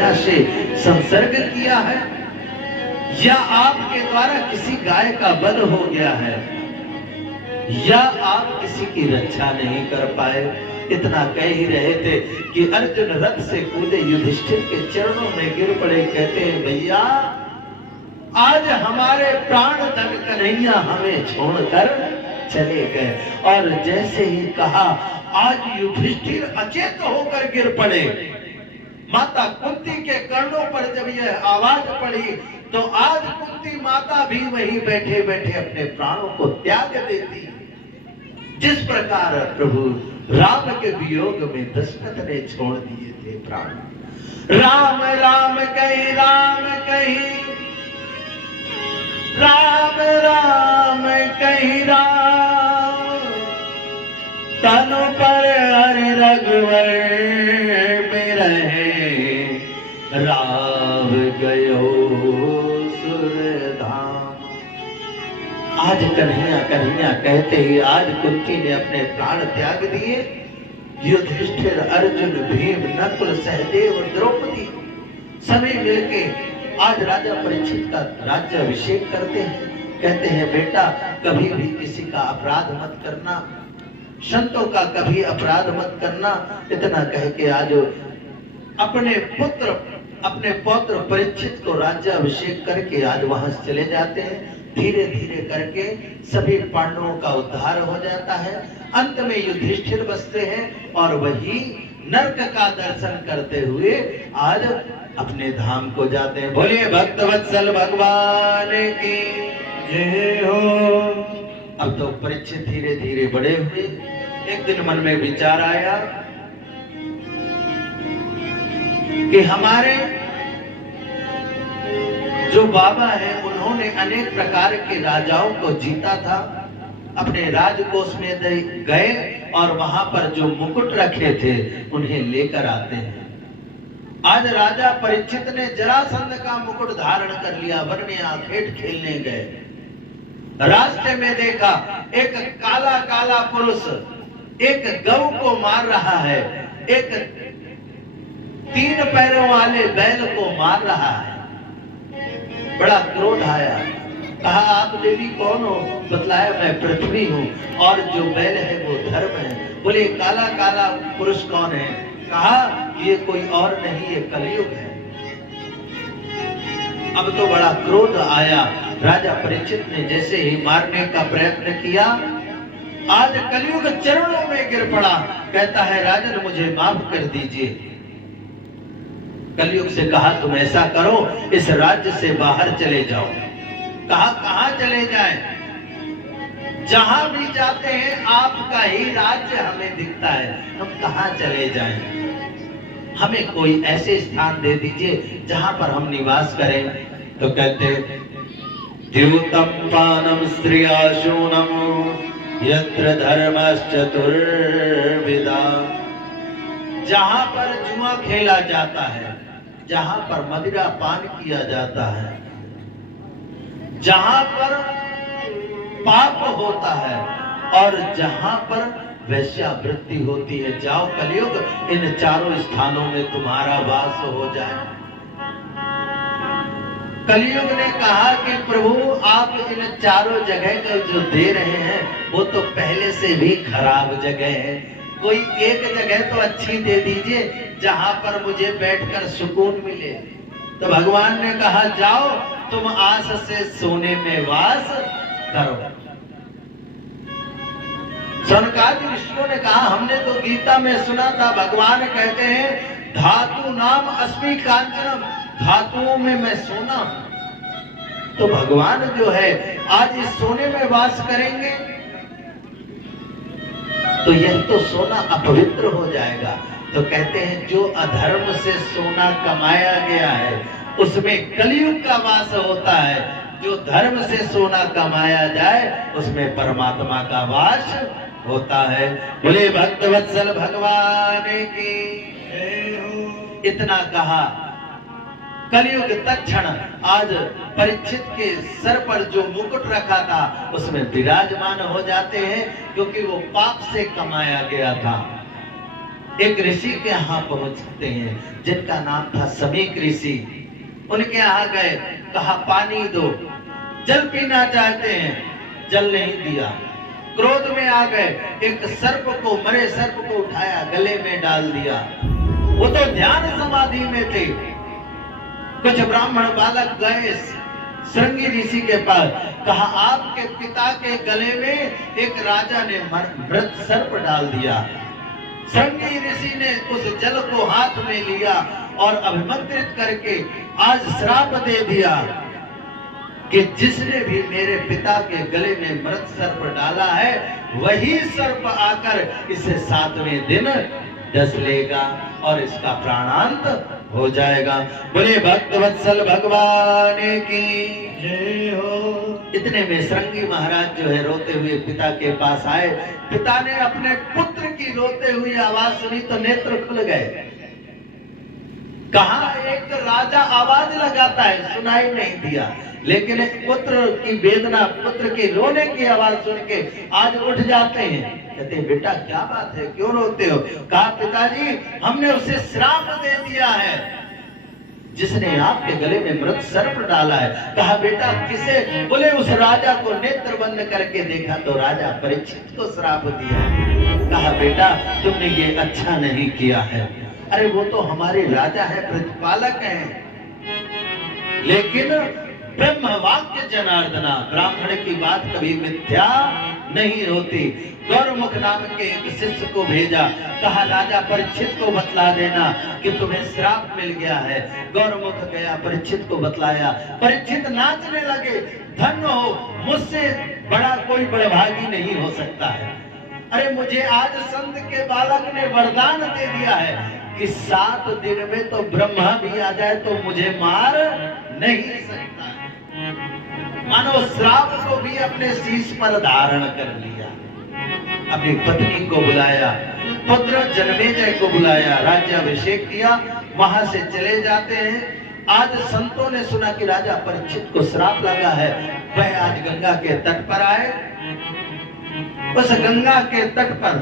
कन्या से संसर्ग किया है, या आपके द्वारा किसी गाय का वध हो गया है, या आप किसी की रक्षा नहीं कर पाए। इतना कह ही रहे थे कि अर्जुन रथ से कूदे, युधिष्ठिर के चरणों में गिर पड़े। कहते हैं भैया आज हमारे प्राण धन कन्हैया हमें छोड़कर चले गए। और जैसे ही कहा आज युधिष्ठिर अचेत होकर गिर पड़े। माता कुंती के कर्णों पर जब यह आवाज पड़ी तो आज कुंती माता भी वहीं बैठे बैठे अपने प्राणों को त्याग देती। जिस प्रकार प्रभु राम के वियोग में दशरथ ने छोड़ दिए थे प्राण। राम राम कहीं, राम कहीं, राम राम कहीं, राम तनु पर हरि रघुवर में रहे, राव गयो सुरधाम। आज कन्हैया कन्हैया कहते ही आज कुंती ने अपने प्राण त्याग दिए। युधिष्ठिर, अर्जुन, भीम, नकुल, सहदेव, द्रौपदी सभी मिलके आज राजा परीक्षित का राज्याभिषेक करते हैं। कहते हैं बेटा कभी भी किसी का अपराध मत करना, संतों का कभी अपराध मत करना। इतना कह के आज अपने पौत्र परीक्षित को राज्याभिषेक करके आज वहां से चले जाते हैं। धीरे धीरे करके सभी पांडवों का उद्धार हो जाता है। अंत में युधिष्ठिर बसते हैं और वही नरक का दर्शन करते हुए आज अपने धाम को जाते हैं। बोलिए भक्तवत्सल भगवान की जय हो। अब तो परीक्षित धीरे धीरे बड़े हुए। एक दिन मन में विचार आया कि हमारे जो बाबा हैं उन्होंने अनेक प्रकार के राजाओं को जीता था। अपने राजकोष में गए और वहां पर जो मुकुट रखे थे उन्हें लेकर आते हैं। आज राजा परीक्षित ने जरासंध का मुकुट धारण कर लिया। वन में आखेट खेलने गए। रास्ते में देखा एक काला काला पुरुष एक गौ को मार रहा है, एक 3 पैरों वाले बैल को मार रहा है। बड़ा क्रोध आया। कहा आप देवी कौन हो? बतलाया मैं पृथ्वी हूँ और जो बैल है वो धर्म है। बोले काला काला पुरुष कौन है? कहा ये कोई और नहीं, ये कलयुग है। अब तो बड़ा क्रोध आया। राजा परीक्षित ने जैसे ही मारने का प्रयत्न किया, आज कलयुग चरणों में गिर पड़ा। कहता है राजन मुझे माफ कर दीजिए। कलयुग से कहा तुम ऐसा करो इस राज्य से बाहर चले जाओ। कहा कहां चले जाएं? जहां भी जाते हैं आपका ही राज्य हमें दिखता है, हम कहां चले जाएं? हमें कोई ऐसे स्थान दे दीजिए जहां पर हम निवास करें। तो कहते द्यूतम पानम स्त्रियाशूनम यत्र धर्मश्चतुर्विधा। जहां पर जुआ खेला जाता है, जहां पर मदिरा पान किया जाता है, जहां पर पाप होता है और जहां पर वैश्यावृत्ति होती है, जाओ कलयुग इन चारों स्थानों में तुम्हारा वास हो जाए। कलयुग ने कहा कि प्रभु आप इन चारों जगह का जो दे रहे हैं वो तो पहले से भी खराब जगह है, कोई एक जगह तो अच्छी दे दीजिए जहां पर मुझे बैठकर सुकून मिले। तो भगवान ने कहा जाओ तुम आस से सोने में वास करो। सनकादि ऋषियों ने कहा हमने तो गीता में सुना था भगवान कहते हैं धातु नाम अस्मि कांचनम, धातुओं में मैं सोना हूं। तो भगवान जो है आज इस सोने में वास करेंगे तो यह तो सोना अपवित्र हो जाएगा। तो कहते हैं जो अधर्म से सोना कमाया गया है उसमें कलयुग का वास होता है, जो धर्म से सोना कमाया जाए उसमें परमात्मा का वास होता है। बोले भक्तवत्सल भगवान की जय हो। इतना कहा कलयुग तत्क्षण आज परीक्षित के सर पर जो मुकुट रखा था उसमें विराजमान हो जाते हैं, क्योंकि वो पाप से कमाया गया था। एक ऋषि के यहाँ पहुंचते हैं जिनका नाम था समीक ऋषि। उनके यहाँ गए, कहा पानी दो, जल पीना चाहते हैं, जल नहीं दिया। क्रोध में आ गए, एक सर्प को, मरे सर्प को उठाया, गले में डाल दिया। वो तो ध्यान समाधि में थे। कुछ ब्राह्मण बालक गए श्रृंगी ऋषि के पास, कहा आपके पिता के गले में एक राजा ने मृत सर्प डाल दिया। श्रृंगी ऋषि ने उस जल को हाथ में लिया और अभिमंत्रित करके आज श्राप दे दिया कि जिसने भी मेरे पिता के गले में मृत सर्प डाला है वही सर्प आकर इसे 7वें दिन डस लेगा और इसका प्राणांत हो जाएगा। बोले भक्त वत्सल भगवान की जय हो। इतने में श्रृंगी महाराज जो है रोते हुए पिता के पास आए। पिता ने अपने पुत्र की रोते हुई आवाज सुनी तो नेत्र खुल गए। कहा एक राजा आवाज लगाता है, सुनाई नहीं दिया, लेकिन एक पुत्र की वेदना, पुत्र की रोने की आवाज सुन के आज उठ जाते हैं। कहते हैं बेटा क्या बात है, क्यों रोते हो? कहा पिताजी हमने उसे श्राप दे दिया है जिसने आपके गले में मृत सर्प डाला है। कहा बेटा किसे? बोले उस राजा को नेत्र बंद करके देखा तो राजा परीक्षित को श्राप दिया है। कहा बेटा तुमने ये अच्छा नहीं किया है। अरे वो तो हमारे राजा है, प्रतिपालक हैं, लेकिन ब्रह्म वाक्य जनार्दना, ब्राह्मण की बात कभी मिथ्या नहीं होती। गौरमुख नाम के एक शिष्य को भेजा, कहा राजा परीक्षित को बतला देना कि तुम्हें श्राप मिल गया है। गौरमुख गया, परीक्षित को बतलाया। परीक्षित नाचने लगे, धन्य हो, मुझसे बड़ा कोई बड़भागी नहीं हो सकता है। अरे मुझे आज संत के बालक ने वरदान दे दिया है कि 7 दिन में तो ब्रह्मा भी आ जाए तो मुझे मार नहीं सकता। मानो श्राप को भी अपने शीश पर धारण कर लिया। अपनी पत्नी को बुलाया, पुत्र जन्मेजय को बुलाया, राज्याभिषेक किया, वहां से चले जाते हैं। आज संतों ने सुना कि राजा परीक्षित को श्राप लगा है, वह आज गंगा के तट पर आए। उस गंगा के तट पर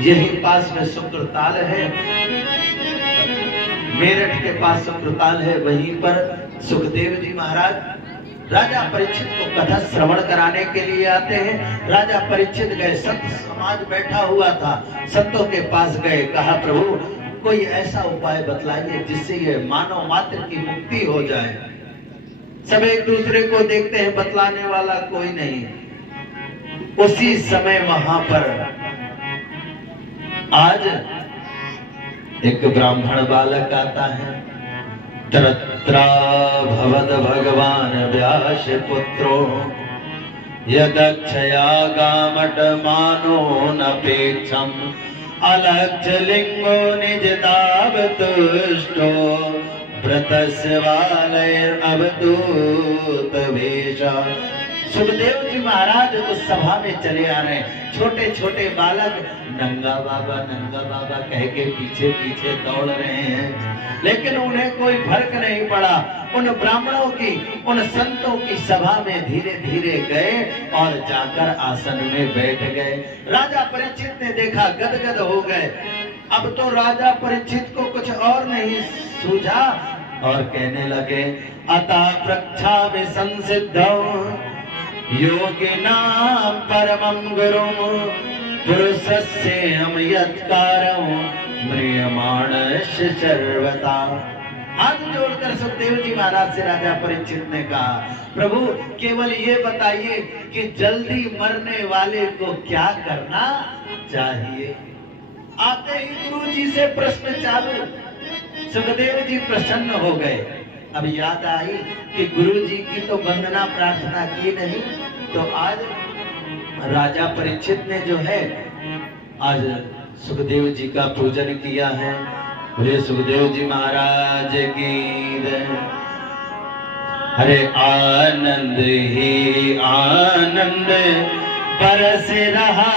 यही पास में शुक्रताल है, मेरठ के पास शुक्रताल है, वहीं पर सुखदेव जी महाराज राजा परीक्षित को कथा श्रवण कराने के लिए आते हैं। राजा परीक्षित गए, संत समाज बैठा हुआ था, संतों के पास गए, कहा प्रभु कोई ऐसा उपाय बतलाइए जिससे ये मानव मात्र की मुक्ति हो जाए। सब एक दूसरे को देखते हैं, बतलाने वाला कोई नहीं। उसी समय वहां पर आज एक ब्राह्मण बालक आता है। तत्र भवद भगवान व्यास पुत्रो यदक्षया गामट मानो नपेक्षम अलक्ष्य लिंगो निजताव तुष्टो व्रतस्य वालैर अवधूत वेशा। सुखदेव जी महाराज उस सभा में चले आ रहे हैं। छोटे छोटे बालक नंगा बाबा कह के पीछे पीछे दौड़ रहे हैं, लेकिन उन्हें कोई फर्क नहीं पड़ा। उन ब्राह्मणों की, उन संतों की सभा में धीरे धीरे गए और जाकर आसन में बैठ गए। राजा परीक्षित ने देखा, गदगद हो गए। अब तो राजा परीक्षित को कुछ और नहीं सूझा और कहने लगे अतः प्रक्षामि संसिद्धौ योगिनां परमं गुरुं पुरुषस्येहं यत्कारं म्रियमाणस्य सर्वथा। हाथ जोड़कर सुखदेव जी महाराज से राजा परीक्षित ने कहा प्रभु केवल ये बताइए कि जल्दी मरने वाले को क्या करना चाहिए। आते ही गुरु जी से प्रश्न चालू। सुखदेव जी प्रसन्न हो गए। अब याद आई कि गुरु जी की तो वंदना प्रार्थना की नहीं, तो आज राजा परीक्षित ने जो है आज सुखदेव जी का पूजन किया है। बोले सुखदेव जी महाराज की जय। हरे आनंद ही आनंद बरस रहा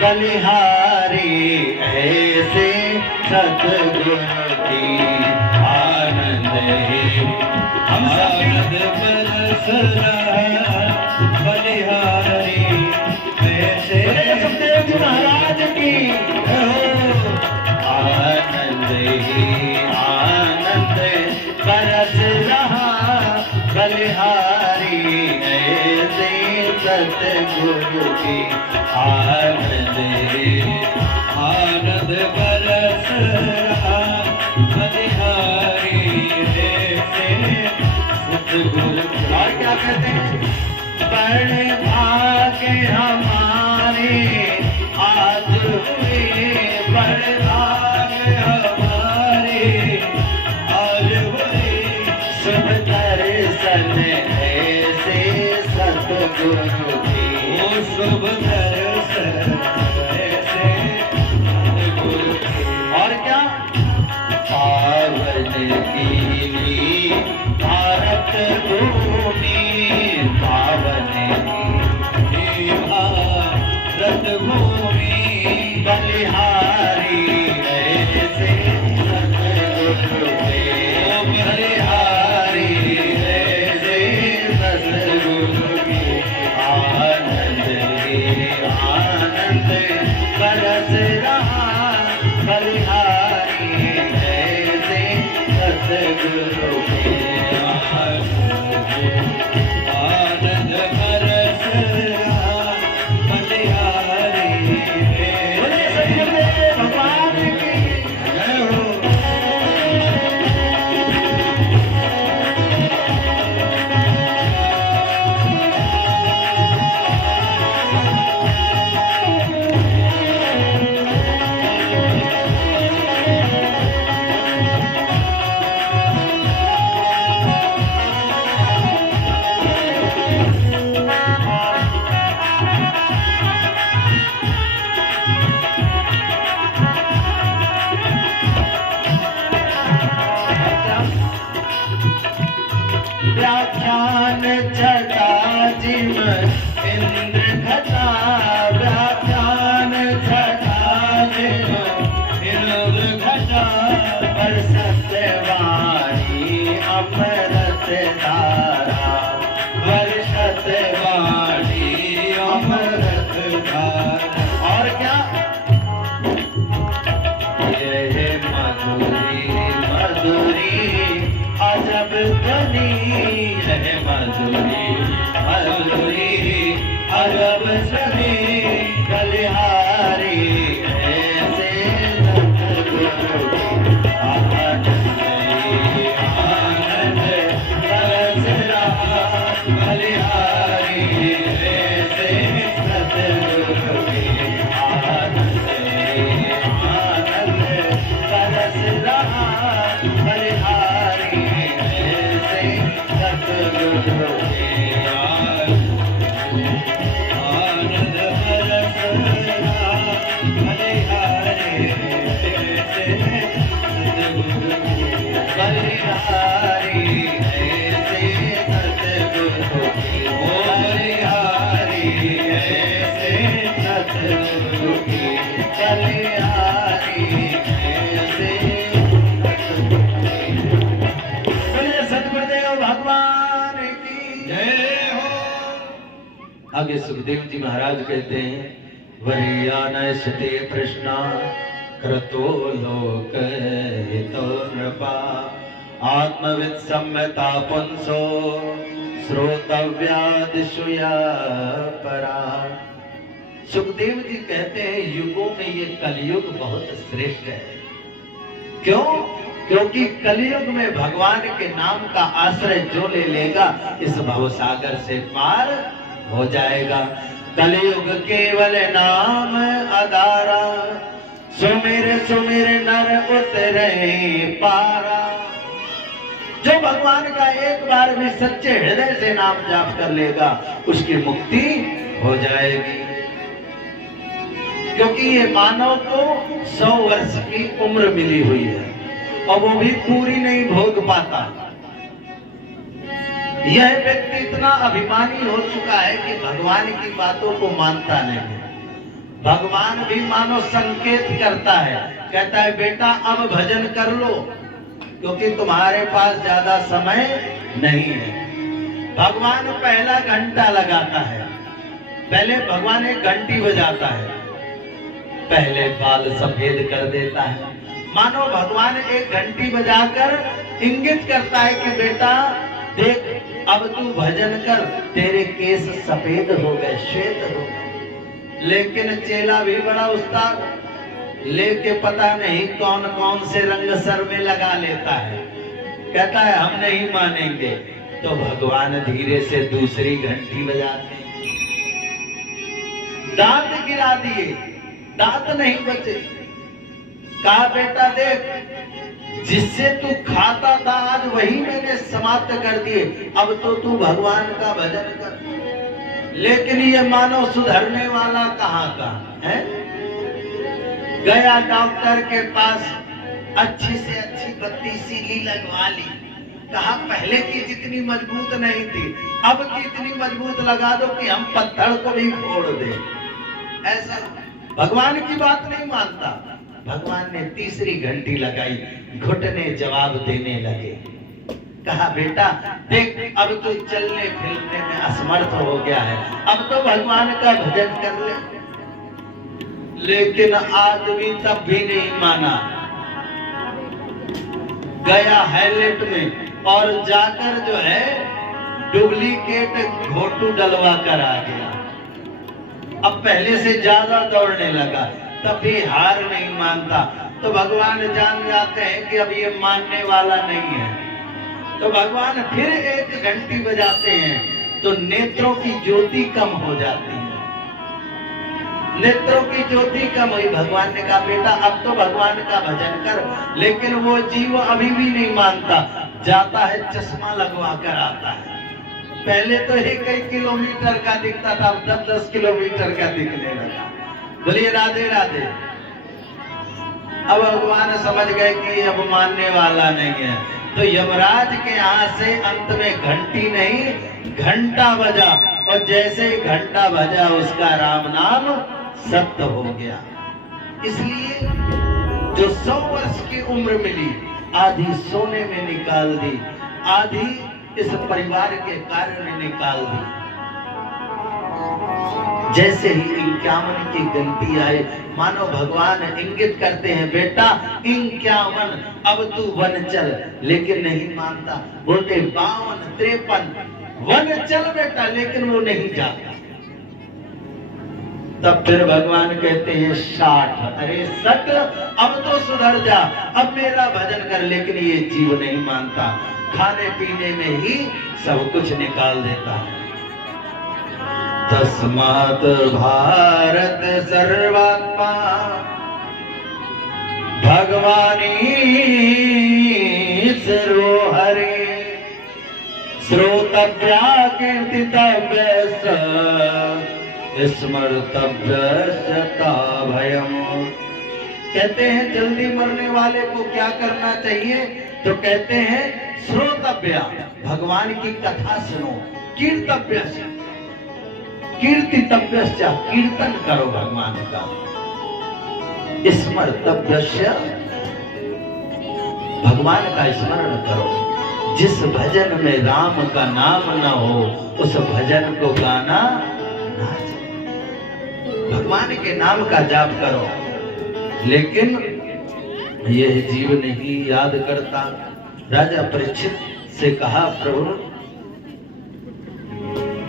बलिहारी ऐसे सतगुरु की आनंद बरस रहा बलिहारी ऐसे। सुखदेव जी महाराज की आनंद ही आनंद बरस रहा बलिहारी ऐसे सतगुरु की आनंद ही आनंद बरस रहा बलिहारी ऐसे सतगुरु। और क्या कहते हैं? बड़े भाग्य हमारे आज हुए, बड़े भाग्य हमारे आज हुए, शुभ दर्शन ऐसे सतगुरु की, शुभ दर्शन ऐसे सतगुरु की। और क्या? पावन की भारत भूमि, पावन की भारत भूमि, बलिहारी ऐसे सतगुरु के, बलिहारी ऐसे सतगुरु के आनंद ही आनंद बरस रहा बलिहारी ऐसे सतगुरु के आनंद बरस रहा बलिहारी। बोले सतगुरुदेव भगवान की जय हो। व्याख्यान छटा जिम इंद्र घटा, व्याख्यान छटा जिम इंद्र घटा, पर सत्यवाणी अमृत धारा, पर सत्यवाणी अमृत धारा। और क्या? यह मधुरी मधुरी अजब ध्वनि है, मधुरी मधुरी अजब ध्वनि बलिहारी ऐसे सतगुरु की आनंद ही आनंद बरस रहा बलिहारी ऐसे सतगुरु की आनंद ही आनंद बरस रहा बलिहारी ऐसे सतगुरु की आनंद बरस रहा बलिहारी ऐसे सतगुरु की, बलिहारी ऐसे सतगुरु की, बलिहारी ऐसे सतगुरु की, बलिहारी ऐसे सतगुरुदेव भगवान की जय हो। आगे सुखदेव जी महाराज कहते हैं, वरीयान सते प्रश्ना क्रतो लोक हितो नृपा, आत्मविद सम्यता पुंसो श्रोतव्यादिशुया परा। सुखदेव जी कहते हैं, युगों में ये कलयुग बहुत श्रेष्ठ है। क्यों? क्योंकि कलयुग में भगवान के नाम का आश्रय जो ले लेगा इस भवसागर से पार हो जाएगा। कलयुग केवल नाम आधारा, सुमिर सुमिर नर उतरे पारा। जो भगवान का एक बार भी सच्चे हृदय से नाम जाप कर लेगा उसकी मुक्ति हो जाएगी। क्योंकि ये मानव को 100 वर्ष की उम्र मिली हुई है और वो भी पूरी नहीं भोग पाता। यह व्यक्ति इतना अभिमानी हो चुका है कि भगवान की बातों को मानता नहीं। भगवान भी मानो संकेत करता है, कहता है बेटा अब भजन कर लो क्योंकि तुम्हारे पास ज्यादा समय नहीं है। भगवान पहला घंटा लगाता है, पहले भगवान एक घंटी बजाता है, पहले बाल सफेद कर देता है। मानो भगवान एक घंटी बजाकर इंगित करता है कि बेटा देख अब तू भजन कर, तेरे केस सफेद हो गए, श्वेत हो गए। लेकिन चेला भी बड़ा उस्ताद, लेके पता नहीं कौन कौन से रंग सर में लगा लेता है, कहता है हम नहीं मानेंगे। तो भगवान धीरे से दूसरी घंटी बजाते हैं, दांत गिरा दिए, दांत नहीं बचे। कहा बेटा देख जिससे तू खाता था आज वही मैंने समाप्त कर दिए, अब तो तू भगवान का भजन कर। लेकिन ये मानो सुधरने वाला कहाँ का है। गया डॉक्टर के पास, अच्छी से अच्छी बत्ती सीली लगवा ली। कहा पहले की जितनी मजबूत नहीं थी, अब की इतनी मजबूत लगा दो कि हम पत्थर को भी फोड़ दे। ऐसा भगवान की बात नहीं मानता। भगवान ने तीसरी घंटी लगाई, घुटने जवाब देने लगे। कहा बेटा देख अब तो चलने फिरने में असमर्थ हो गया है, अब तो भगवान का भजन कर ले। लेकिन आदमी तब भी नहीं माना। गया हैलेट में और जाकर जो है डुप्लीकेट घोटू डलवा कर आ गया। अब पहले से ज्यादा दौड़ने लगा, तब भी हार नहीं मानता। तो भगवान जान जाते हैं कि अब ये मानने वाला नहीं है। तो भगवान फिर एक घंटी बजाते हैं, तो नेत्रों की ज्योति कम हो जाती है। नेत्रों की ज्योति कम हुई। भगवान ने कहा बेटा अब तो भगवान का भजन कर। लेकिन वो जीव अभी भी नहीं मानता, जाता है चश्मा लगवा कर आता है। पहले तो ही कई किलोमीटर का दिखता था, अब 10-10 किलोमीटर का दिखने लगा। बोलिए राधे राधे। अब भगवान समझ गए कि अब मानने वाला नहीं है। तो यमराज के यहाँ से अंत में घंटी नहीं घंटा बजा, और जैसे ही घंटा बजा उसका राम नाम सत्य हो गया। इसलिए जो 100 वर्ष की उम्र मिली, आधी सोने में निकाल दी, आधी इस परिवार के कार्य में निकाल दी। जैसे ही 51 की गिनती आए, मानो भगवान इंगित करते हैं बेटा 51 अब तू वन चल। लेकिन नहीं मानता, बोलते 52, 53 वन चल बेटा, लेकिन वो नहीं जाता। तब फिर भगवान कहते हैं 60, अरे 60 अब तो सुधर जा, अब मेरा भजन कर। लेकिन ये जीव नहीं मानता, खाने पीने में ही सब कुछ निकाल देता है। तस्मात् भारत सर्वात्मा भगवानी सरोहरे श्रोतव्या कीर्तितव्य स्मर्तव्य शता भयम। कहते हैं जल्दी मरने वाले को क्या करना चाहिए, तो कहते हैं श्रोतव्या भगवान की कथा सुनो, कीर्तव्य कीर्तितव्य कीर्तन करो भगवान का, स्मर्तव्य भगवान का स्मरण करो। जिस भजन में राम का नाम न हो उस भजन को गाना ना चाहिए। भगवान के नाम का जाप करो। लेकिन यह जीव नहीं याद करता। राजा परीक्षित से कहा प्रभु,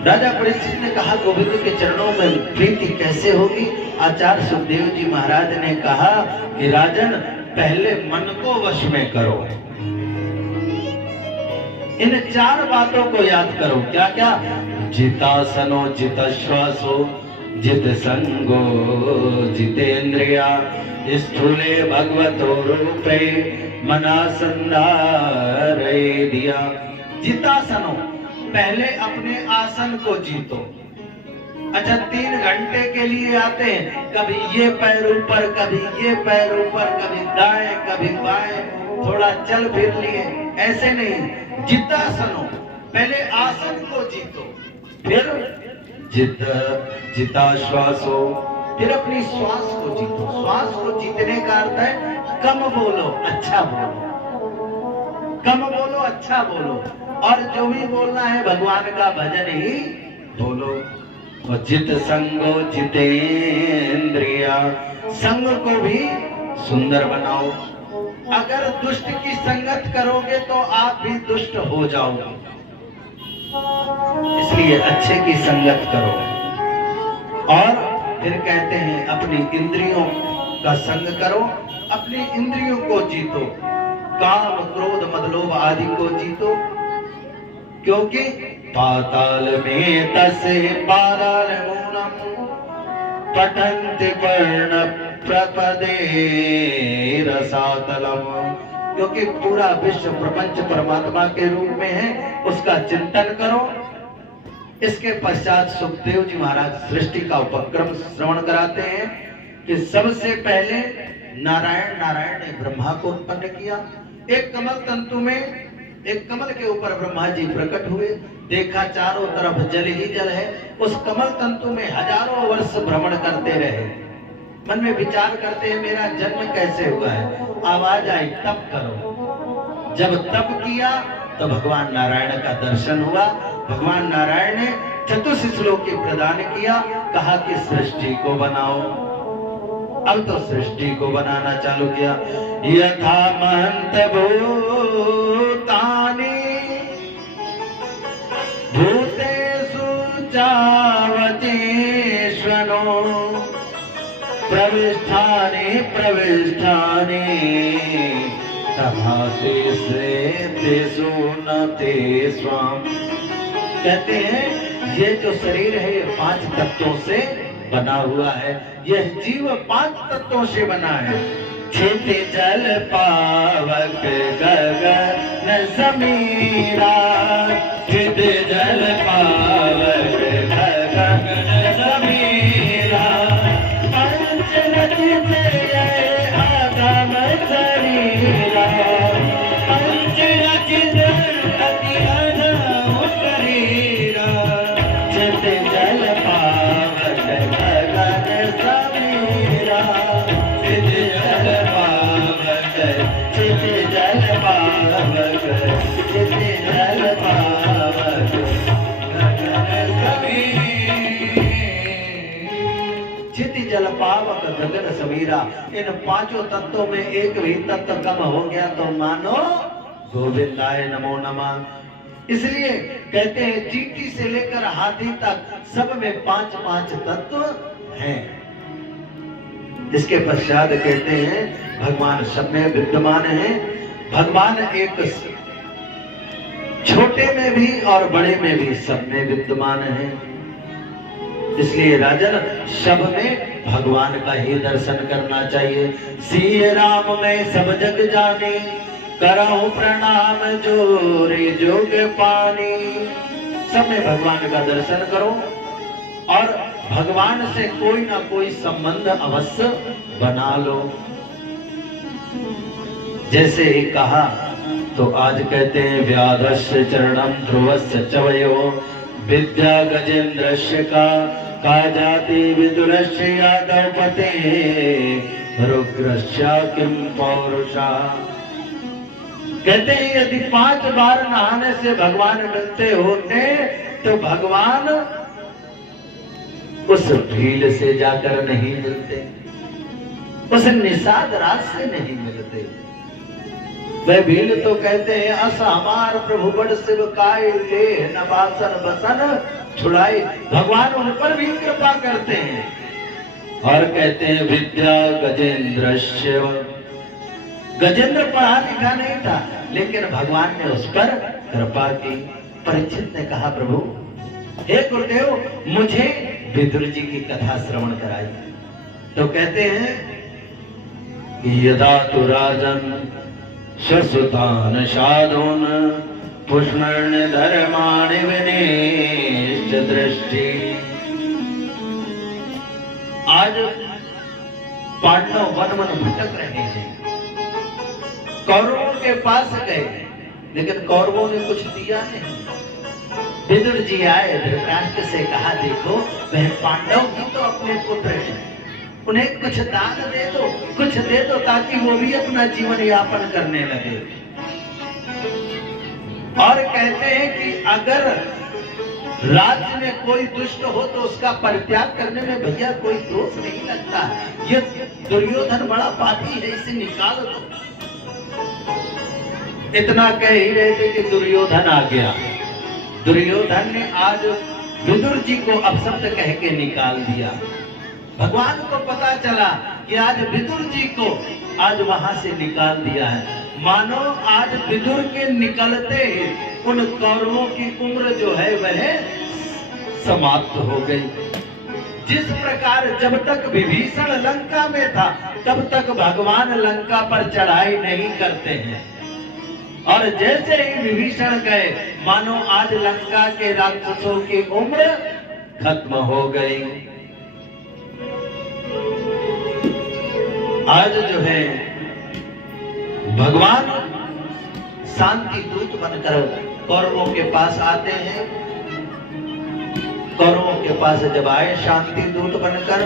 राजा परीक्षित ने कहा गोविंद के चरणों में प्रीति कैसे होगी। आचार्य सुखदेव जी महाराज ने कहा कि राजन पहले मन को वश में करो, इन 4 बातों को याद करो। क्या क्या? जितासनो जित श्वासो जित संगो जितेन्द्रिया स्थूले भगवतो रूपे मना संधारे दिया। जितासनो पहले अपने आसन को जीतो। अच्छा 3 घंटे के लिए आते हैं, कभी ये पैर ऊपर, कभी ये पैर ऊपर, कभी दाएं कभी बाएं, थोड़ा चल फिर लिए, ऐसे नहीं। जितासनो पहले आसन को जीतो, फिर जिता श्वासो, फिर अपनी श्वास को जीतो। श्वास को जीतने का अर्थ है कम बोलो अच्छा बोलो, कम बोलो अच्छा बोलो, और जो भी बोलना है भगवान का भजन ही बोलो। और जित संगो जितेंद्रिया, संग को भी सुंदर बनाओ। अगर दुष्ट की संगत करोगे तो आप भी दुष्ट हो जाओगे, इसलिए अच्छे की संगत करो। और फिर कहते हैं अपनी इंद्रियों का संग करो, अपनी इंद्रियों को जीतो, काम क्रोध मद लोभ आदि को जीतो। क्योंकि पाताल में तसे पाताल मूलम पठन्ति पर्ण प्रपदे रसातलम। क्योंकि पूरा विश्व प्रपंच परमात्मा के रूप में है, उसका चिंतन करो। इसके पश्चात सुखदेव जी महाराज सृष्टि का उपक्रम श्रवण कराते हैं कि सबसे पहले नारायण ने ब्रह्मा को उत्पन्न किया। एक कमल तंतु में, एक कमल के ऊपर ब्रह्मा जी प्रकट हुए, देखा चारों तरफ जल ही जल है। उस कमल तंतु में हजारों वर्ष भ्रमण करते रहे, मन में विचार करते हैं मेरा जन्म कैसे हुआ है। आवाज आई तप करो। जब तप किया तो भगवान नारायण का दर्शन हुआ। भगवान नारायण ने चतुश्लोकी प्रदान किया, कहा कि सृष्टि को बनाओ। अब तो सृष्टि को बनाना चालू किया। यथा महंत भूतानि भूतेषु चावतीष्वनो प्रविष्ठानि प्रविष्ठानि तथा तेषु न ते स्वाम। कहते हैं ये जो शरीर है ये 5 तत्वों से बना हुआ है। यह जीव 5 तत्वों से बना है। क्षिति जल पावक गगन समीरा, क्षिति जल पावक गगन समीरा, पंच रचित आगम शरीरा, पंच रचित अति अनम शरीरा, क्षिति जल पावक गगन समीरा, क्षिति जल पावक, क्षिति जल पावक, क्षिति जल पावक गगन समीरा, क्षिति जल पावक गगन समीरा। इन 5 तत्वों में एक भी तत्व कम हो गया तो मानो गोविंदाय नमो नमः। इसलिए कहते हैं चींटी से लेकर हाथी तक सब में 5-5 तत्व हैं। इसके पश्चात कहते हैं भगवान सब में विद्यमान है। भगवान एक छोटे में भी और बड़े में भी सब में विद्यमान है। इसलिए राजन सब में भगवान का ही दर्शन करना चाहिए। सिय राम में सब जग जाने, करहु प्रणाम जोरे जोग पानी। सब में भगवान का दर्शन करो और भगवान से कोई ना कोई संबंध अवश्य बना लो। जैसे ही कहा तो आज कहते हैं व्याधस्य चरणम ध्रुवस्य चवयो विद्या गजेंद्रस्य का जाति विदुरस्य यादव पते रुद्रस्य किम पौरुषा। कहते हैं यदि 5 बार नहाने से भगवान मिलते होते तो भगवान उस भील से जाकर नहीं मिलते, उस निषाद रात से नहीं मिलते। वह भील तो कहते हैं अस हमार प्रभु बड़ शिव काय ले न बासन बसन छुड़ाई। भगवान उन पर भी कृपा करते हैं। और कहते हैं विद्या गजेंद्रस्य, गजेंद्र पढ़ा लिखा नहीं था लेकिन भगवान ने उस पर कृपा की। परीक्षित ने कहा प्रभु हे गुरुदेव मुझे विदुर जी की कथा श्रवण कराई। तो कहते हैं कि यदा तु राजन शसुतान साधून पुष्ण धर्माणि विनिष्ट दृष्टि। आज पांडव वन वन भटक रहे हैं, कौरवों के पास गए लेकिन कौरवों ने कुछ दिया नहीं। विदुर जी आए, धृतराष्ट्र से कहा देखो वह पांडव भी तो अपने पुत्र हैं, उन्हें कुछ दान दे दो, कुछ दे दो ताकि वो भी अपना जीवन यापन करने लगे। और कहते हैं कि अगर राज्य में कोई दुष्ट हो तो उसका परित्याग करने में भैया कोई दोष नहीं लगता। ये दुर्योधन बड़ा पापी है, इसे निकाल दो। इतना कह ही रहे थे कि दुर्योधन आ गया। दुर्योधन ने आज विदुर जी को अपशब्द कह के निकाल दिया। भगवान को पता चला कि आज विदुर जी को आज वहां से निकाल दिया है। मानो आज विदुर के निकलते ही उन कौरवों की उम्र जो है वह समाप्त हो गई। जिस प्रकार जब तक विभीषण लंका में था तब तक भगवान लंका पर चढ़ाई नहीं करते हैं, और जैसे ही विभीषण गए मानो आज लंका के राक्षसों की उम्र खत्म हो गई। आज जो है भगवान शांति दूत बनकर कौरवों के पास आते हैं। कौरवों के पास जब आए शांति दूत बनकर,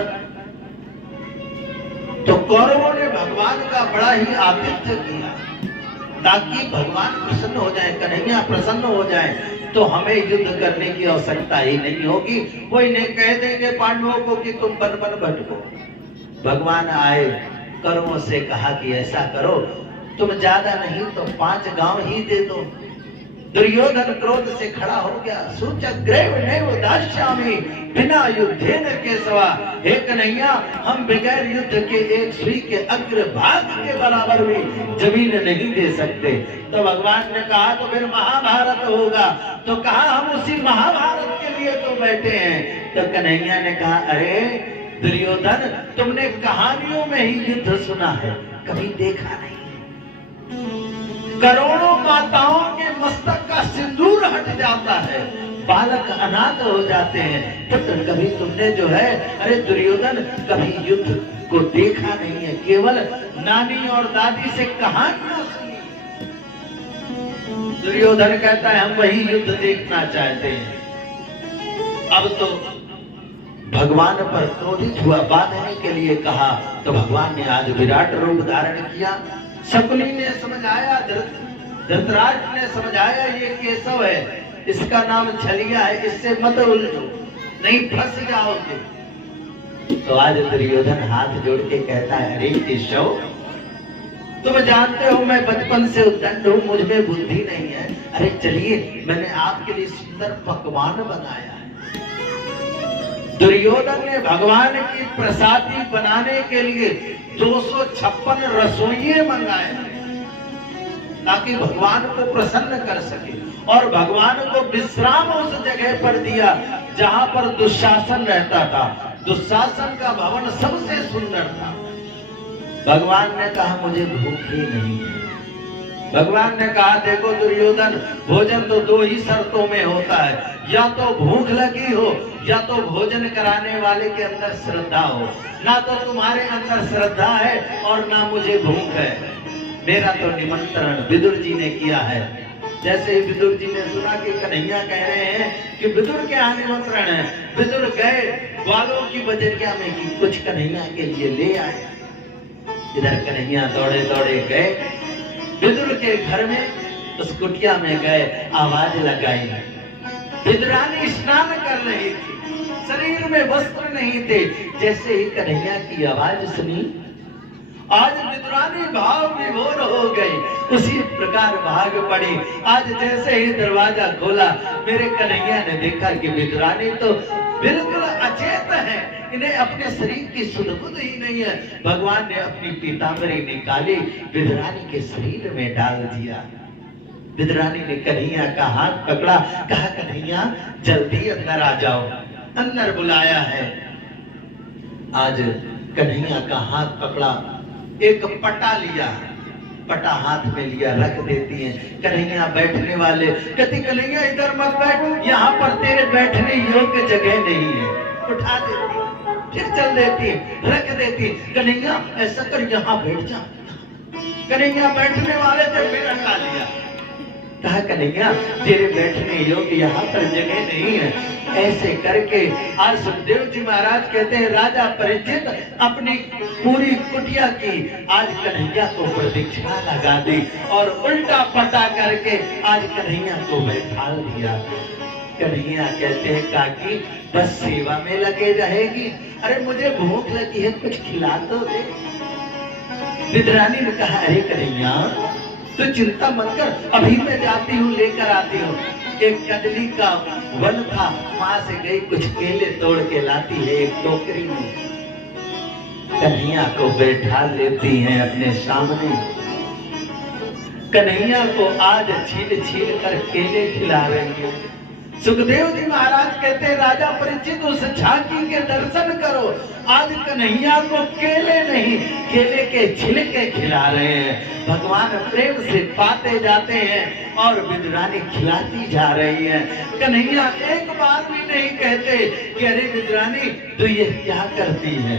तो कौरवों ने भगवान का बड़ा ही आतिथ्य किया ताकि भगवान प्रसन्न हो जाए, कन्हैया प्रसन्न हो जाए, तो हमें युद्ध करने की आवश्यकता ही नहीं होगी। वो इन्हें कह देंगे पांडवों को कि तुम बन बन भटको। भगवान आए, कौरवों से कहा कि ऐसा करो, तुम ज्यादा नहीं तो 5 गांव ही दे दो। दुर्योधन क्रोध से खड़ा हो गया। सूचग्रैव नैव दास्यामि बिना युद्धेन केशवा। हे कन्हैया, हम बगैर युद्ध के एक सुई के अग्रभाग के बराबर भी जमीन नहीं दे सकते। तो भगवान ने कहा तो फिर महाभारत होगा। तो कहा हम उसी महाभारत के लिए तो बैठे हैं। तो कन्हैया ने कहा, अरे दुर्योधन, तुमने कहानियों में ही युद्ध सुना है, कभी देखा नहीं। करोड़ों माताओं के मस्तक का सिंदूर हट जाता है, बालक अनाथ हो जाते हैं, पुत्र कभी तुमने जो है, अरे दुर्योधन, कभी युद्ध को देखा नहीं है, केवल नानी और दादी से कहानियां सुनी। दुर्योधन कहता है हम वही युद्ध देखना चाहते हैं। अब तो भगवान पर क्रोधित हुआ, बांधने के लिए कहा, तो भगवान ने आज विराट रूप धारण किया। शकुनी ने समझाया, धृतराष्ट्र ने समझाया, ये केशव है, इसका नाम छलिया है, इससे मत उलझो, नहीं फंस जाओगे। तो आज दुर्योधन हाथ जोड़ के कहता है, अरे केशव, तुम जानते हो मैं बचपन से उद्दंड हूं, मुझ में बुद्धि नहीं है। अरे चलिए, मैंने आपके लिए सुंदर पकवान बनाया है। दुर्योधन ने भगवान की प्रसादी बनाने के लिए 256 रसोइये मंगाए ताकि भगवान को प्रसन्न कर सके, और भगवान को विश्राम उस जगह पर दिया जहां पर दुशासन रहता था। दुशासन का भवन सबसे सुंदर था। भगवान ने कहा मुझे भूख ही नहीं है। भगवान ने कहा, देखो दुर्योधन, भोजन तो 2 ही शर्तों में होता है, या तो भूख लगी हो, या तो भोजन कराने वाले के अंदर श्रद्धा हो। ना तो तुम्हारे अंदर श्रद्धा है और ना मुझे भूख है। मेरा तो निमंत्रण विदुर जी ने किया है। जैसे ही विदुर जी ने सुना कि कन्हैया कह रहे हैं कि विदुर के यहाँ निमंत्रण है, विदुर गए ग्वालों की बजरिया में कि कुछ कन्हैया के लिए ले आए। इधर कन्हैया दौड़े दौड़े गए विदुर के घर में, उस कुटिया में गए, आवाज लगाई। विदुरानी स्नान कर रही थी, शरीर में वस्त्र नहीं थे। जैसे ही कन्हैया की आवाज सुनी, आज विदुरानी भाव विभोर हो गई, उसी प्रकार भाग पड़ी। आज जैसे ही दरवाजा खोला, मेरे कन्हैया ने देखा कि विदुरानी तो बिल्कुल अचेत है, इन्हें अपने शरीर की सुध बुध ही नहीं है। भगवान ने अपनी पीतांबरी निकाली, विदुरानी के शरीर में डाल दिया। विदुरानी ने कन्हैया का हाथ पकड़ा, कहा कन्हैया जल्दी अंदर आ जाओ। अंदर बुलाया है। आज कन्हैया का हाथ पकड़ा, एक पटा लिया, पटा हाथ में लिया, रख देती है। कन्हैया बैठने वाले कहती, कन्हैया इधर मत बैठ, यहाँ पर तेरे बैठने योग्य जगह नहीं है। उठा देती, फिर चल देती, रख देती। कन्हैया ऐसा कर, यहाँ बैठ जा। कन्हैया बैठने वाले थे, फिर हटा लिया। कहा कन्हैया तेरे बैठने योग्य यहाँ पर जगह नहीं है। ऐसे करके आज सुखदेव जी महाराज कहते हैं, राजा परीक्षित अपनी पूरी कुटिया की आज कन्हैया को प्रदक्षिणा लगा दी और उल्टा पटा करके आज कन्हैया को बैठा दिया। कन्हैया कहते हैं काकी बस सेवा में लगे रहेगी, अरे मुझे भूख लगी है, कुछ खिला तो दे। विद्रानी ने कहा अरे कन्हैया तो चिंता मत कर, अभी मैं जाती हूँ लेकर आती हूँ। एक कदली का वन था, वहां से गई कुछ केले तोड़ के लाती है एक टोकरी में, कन्हैया को बैठा लेती हैं अपने सामने। कन्हैया को आज छील छील कर केले खिला रही है। सुखदेव जी महाराज कहते हैं राजा परीक्षित उस झांकी के दर्शन करो, आज कन्हैया को केले नहीं केले के छिलके खिला रहे हैं। भगवान प्रेम से पाते जाते हैं और विदुरानी खिलाती जा रही है। कन्हैया एक बार भी नहीं कहते कि अरे विदुरानी तू ये क्या करती है।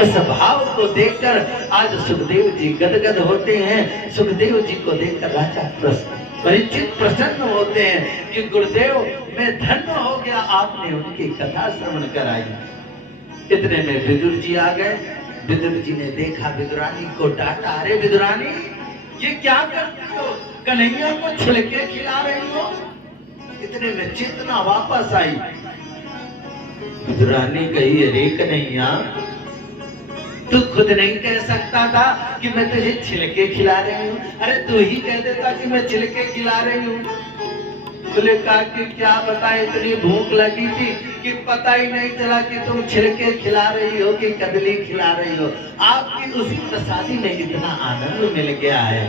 इस भाव को देखकर आज सुखदेव जी गदगद होते हैं। सुखदेव जी को देखकर राजा परीक्षित प्रसन्न होते हैं कि गुरुदेव मैं धन्य हो गया, आपने उनकी कथा श्रवण कराई। इतने में विदुर जी आ गए। विदुर जी ने देखा विदुरानी को, डांटा अरे विदुरानी ये क्या करती हो, कन्हैया को छिलके खिला रही हो। इतने में चेतना वापस आई। विदुरानी कही अरे कन्हैया तू खुद नहीं कह सकता था कि मैं तुझे छिलके खिला रही हूँ, अरे तू ही कह देता कि मैं छिलके खिला रही हूँ। बोले कहा कि क्या बताए इतनी भूख लगी थी कि पता ही नहीं चला कि तुम छिलके खिला रही हो कि कदली खिला रही हो। आपकी उसी प्रसादी में इतना आनंद मिल गया है।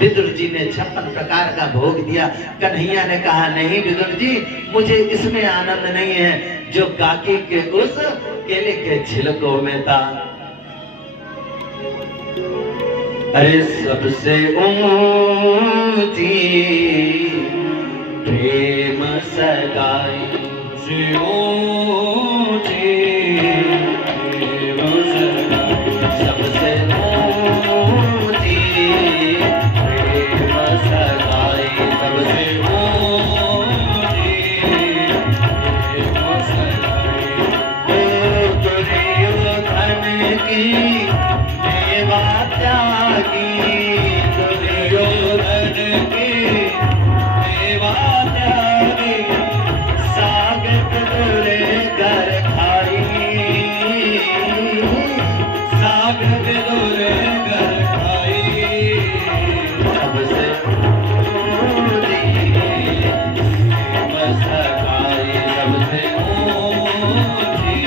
विदुर जी ने 56 प्रकार का भोग दिया। कन्हैया ने कहा नहीं विदुर जी मुझे इसमें आनंद नहीं है जो काकी के उस केले के छिलकों में था। अरे सबसे ऊंची प्रेम सगाई से ऊंची प्रेम सगाई, सबसे ऊंची प्रेम सगाई, सबसे ऊंची प्रेम सगाई। ओ दुर्योधन की देवा त्यागी, दुर्योधन की देवा त्यागी, सागत तुरे घर खाई, सागत तुरे घर खाई, सबसे ऊंची प्रेम सगाई, सबसे ऊंची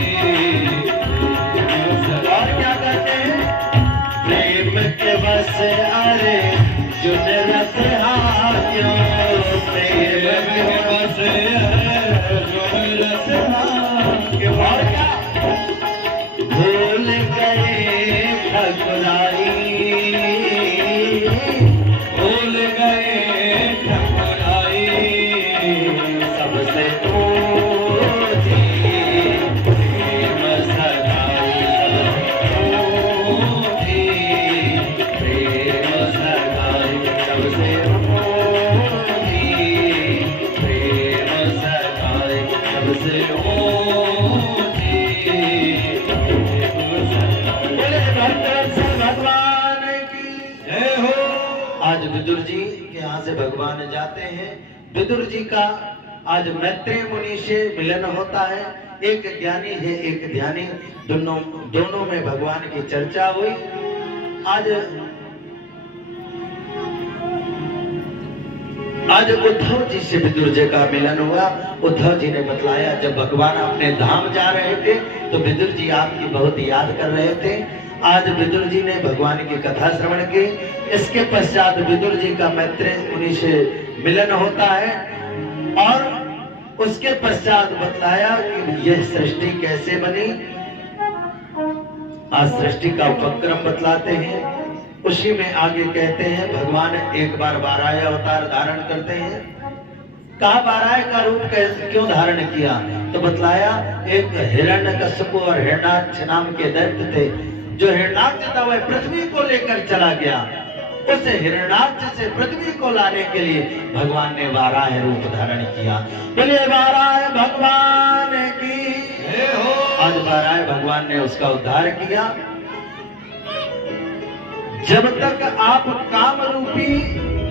प्रेम सगाई। क्या कहते हैं प्रेम के बस अरे जुन रस हाथियों, प्रेम के बस जुन रस हाथियों। और क्या भूल गए ठकुराई, भूल गए ठकुराई, सबसे ऊंची प्रेम सगाई, सबसे ऊंची प्रेम सगाई, सबसे ऊंची प्रेम सगाई, सबसे ऊंची प्रेम सगाई। बोले भद्रवत्सल भगवान की जय हो। आज विदुर जी के यहाँ से भगवान जाते हैं। विदुर जी का आज मैत्रेय मुनि से मिलन होता है। एक ज्ञानी है एक ध्यानी, दोनों में भगवान की चर्चा हुई। आज उद्धव जी से विदुर जी का मिलन हुआ। उद्धव जी ने बतलाया जब भगवान अपने धाम जा रहे थे तो विदुर जी आपकी बहुत याद कर रहे थे। आज विदुर जी ने भगवान की कथा श्रवण की। इसके पश्चात विदुर जी का मैत्रेय मुनि से मिलन होता है और उसके पश्चात बतलाया कि यह सृष्टि कैसे बनी। आज सृष्टि का उपक्रम बतलाते हैं। उसी में आगे कहते हैं भगवान एक बार बाराया अवतार धारण करते हैं। कहा बाराय का रूप क्यों धारण किया तो बतलाया एक हिरण्यकश्यप और हिरण्याक्ष नाम के दैत्य थे। जो हिरण्याक्ष था वह पृथ्वी को लेकर चला गया। उस हिरण्याक्ष से पृथ्वी को लाने के लिए भगवान ने बाराय रूप धारण किया। बोलिए बाराय भगवान की जय हो। आज बाराय भगवान ने उसका उद्धार किया। जब तक आप काम रूपी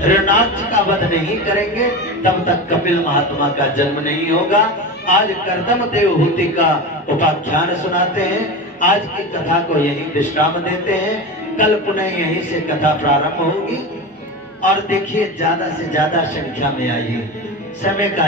हिरण्याक्ष का वध नहीं करेंगे तब तक कपिल महात्मा का जन्म नहीं होगा। आज कर्दम देवहूति का उपाख्यान सुनाते हैं, आज की कथा को यही विश्राम देते हैं, कल पुनः यहीं से कथा प्रारंभ होगी। और देखिए ज्यादा से ज्यादा संख्या में आइए, समय का